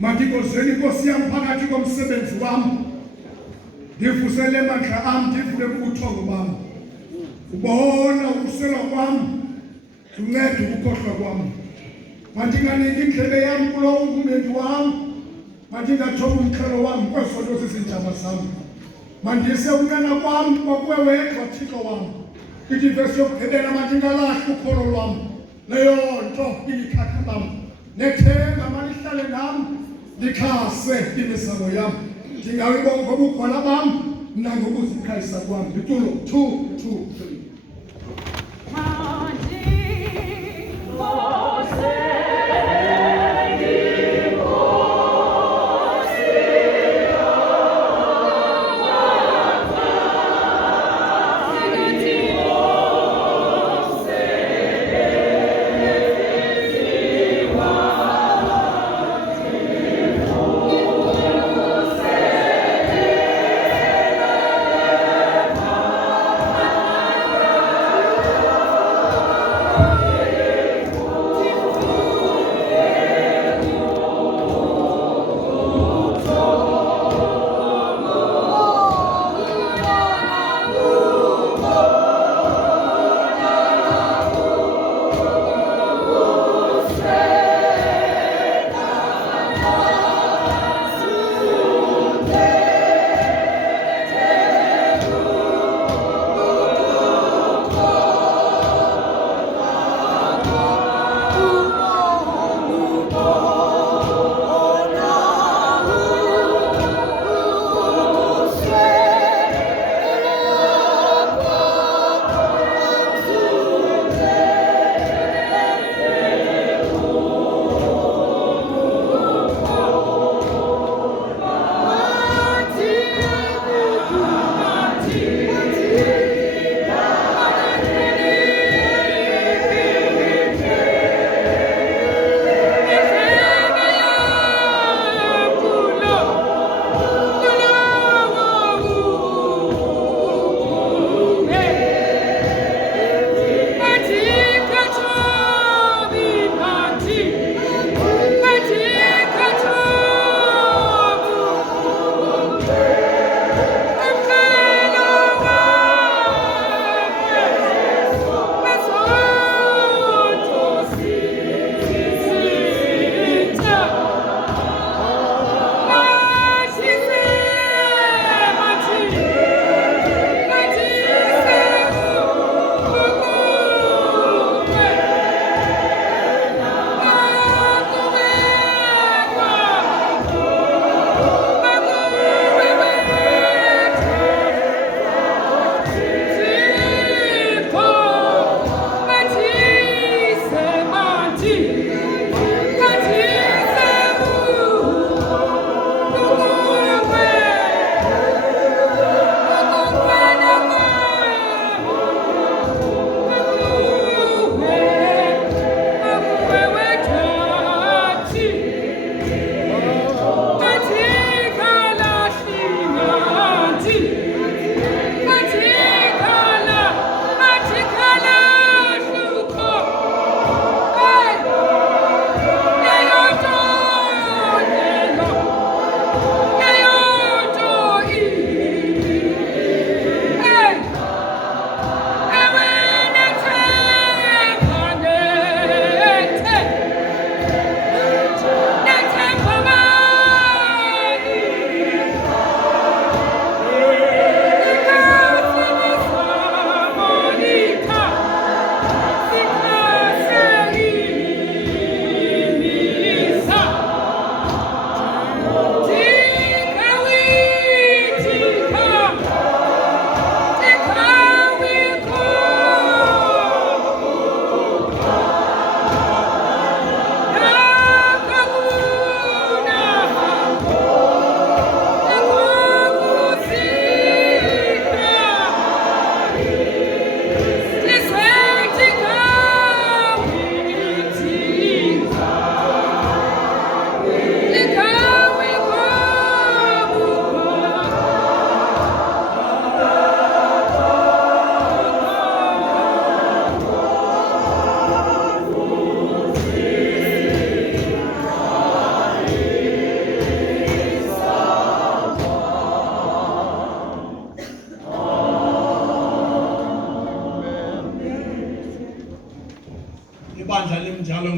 Mandikozweni Nkosi yami phakathi komsebenzi wami. Ngivusele amandla ami ngivule ubuthongo bami. Ubona ukusela kwami. Uncede ukukhohlwa kwami. Mandinganiki indlebe yami kulo ungumendi wami. Mandingathobi umxhelo wami kwesonto sezindaba zami. Mandise unqena kwami kwakuwe wedwa Thixo wami. Ithi verse yokugqibela mandingalahli ukholo lwami. Leyo nto ilikhakha lami. Nethemba malihlale nami. Likhase imizamo yami. Ndingawibonga ubugwala bami nangokuzikhayisa kwami. Itulo 2, 2, 3. ibandla lemnjalo